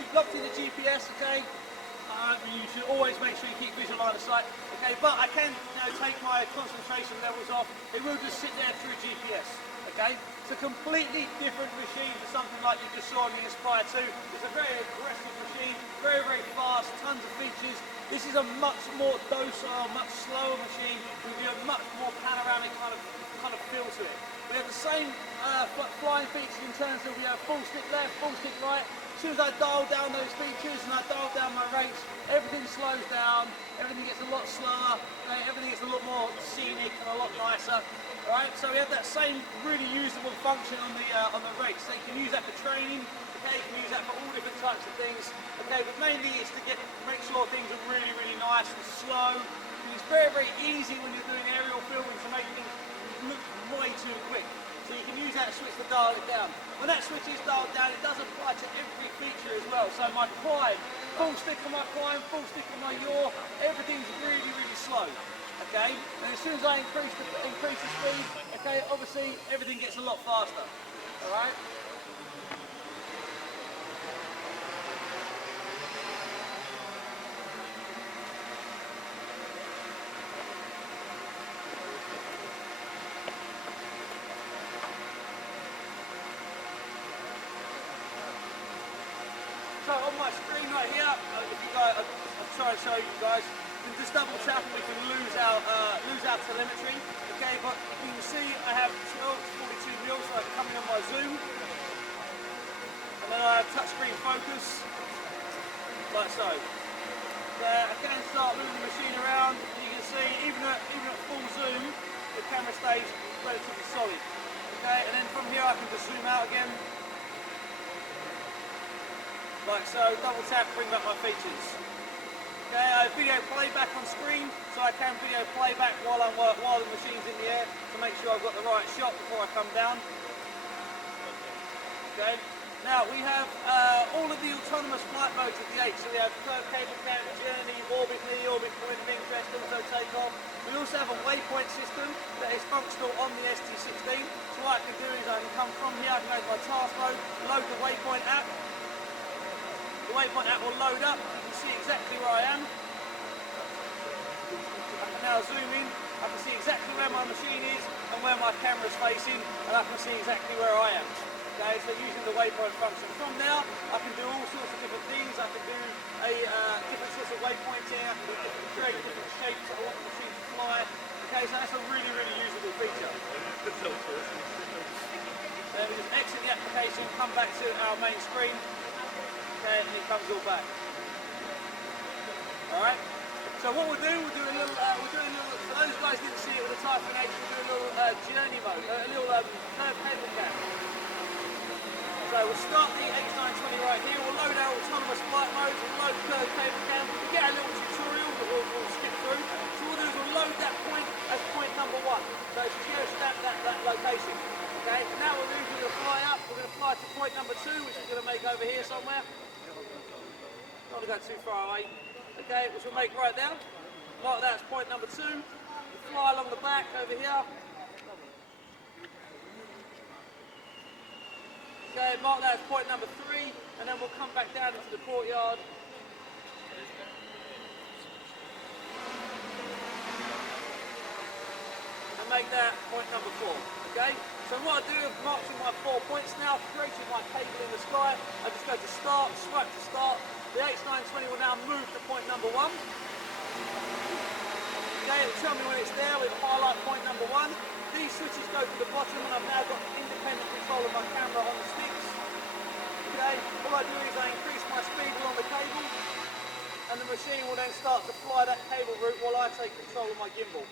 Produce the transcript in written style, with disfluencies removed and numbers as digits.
in, locked in the GPS, okay? You should always make sure you keep visual line of sight, okay? But I can take my concentration levels off. It will just sit there through GPS, okay? It's a completely different machine to something like you just saw on the Inspire 2. It's a very aggressive machine, very, very fast, tons of features. This is a much more docile, much slower machine with a much more panoramic kind of feel to it. We have the same flying features in terms of we have full stick left, full stick right. As soon as I dial down those features and I dial down my rates, everything slows down, everything gets a lot slower, okay? Everything gets a lot more scenic and a lot nicer. Alright, so we have that same really usable function on the rates. So you can use that for training, okay, you can use that for all different types of things, okay, but mainly it's to make sure things are really, really nice and slow. And it's very, very easy when you're doing aerial filming to make things look way too quick. So you can use that switch to dial it down. When that switch is dialed down, it does apply to every feature as well. So my climb, full stick on my climb, full stick on my yaw, everything's really, really slow. Okay? And as soon as I increase the speed, okay, obviously everything gets a lot faster. Alright? So on my screen right here, if you guys, I'll try and show you guys. You can just double tap and we can lose our telemetry. Okay, but you can see I have 12 to 42 mils, so I can come in on my zoom, and then I have touchscreen focus, like so. I can start moving the machine around. And you can see even at full zoom, the camera stays relatively solid. Okay, and then from here I can just zoom out again. Like so, double tap, bring back my features. Okay, I have video playback on screen, so I can video playback while the machine's in the air to make sure I've got the right shot before I come down. Okay, now we have all of the autonomous flight modes of the 8. So we have curve, cable cam, journey, orbit knee, orbit point of interest, auto takeoff. We also have a waypoint system that is functional on the ST16. So what I can do is I can come from here, I can go to my task mode, load the waypoint app. The waypoint app will load up, you can see exactly where I am. I can now zoom in, I can see exactly where my machine is and where my camera is facing, and I can see exactly where I am. Okay, so using the waypoint function. From now, I can do all sorts of different things. I can do different sorts of waypointing, I can create different shapes that I want the machine to fly. Okay, so that's a really, really usable feature. Then we just exit the application, come back to our main screen. Okay, and it comes all back. Alright? So what we'll do a little, for those guys who didn't see it with the Typhoon 8, we'll do a little journey mode, a little curve cable cam. So we'll start the X920 right here, we'll load our autonomous flight modes, we'll load the curve cable cam, we'll get a little tutorial that we'll skip through. So what we'll do is we'll load that point as point number 1. So it's just that location. Okay, now we're going to fly up, we're going to fly to point number 2, which we're going to make over here somewhere. Not to go too far away. Okay, which we'll make right there. Mark that as point number 2. We'll fly along the back over here. Okay, mark that as point number 3, and then we'll come back down into the courtyard. And make that point number 4. Okay? So what I do, I've marked my 4 points now, created my cable in the sky. I just go to start, swipe to start. The X920 will now move to point number 1. Okay, it'll tell me when it's there with highlight point number 1. These switches go to the bottom and I've now got independent control of my camera on the sticks. Okay, all I do is I increase my speed along the cable and the machine will then start to fly that cable route while I take control of my gimbal.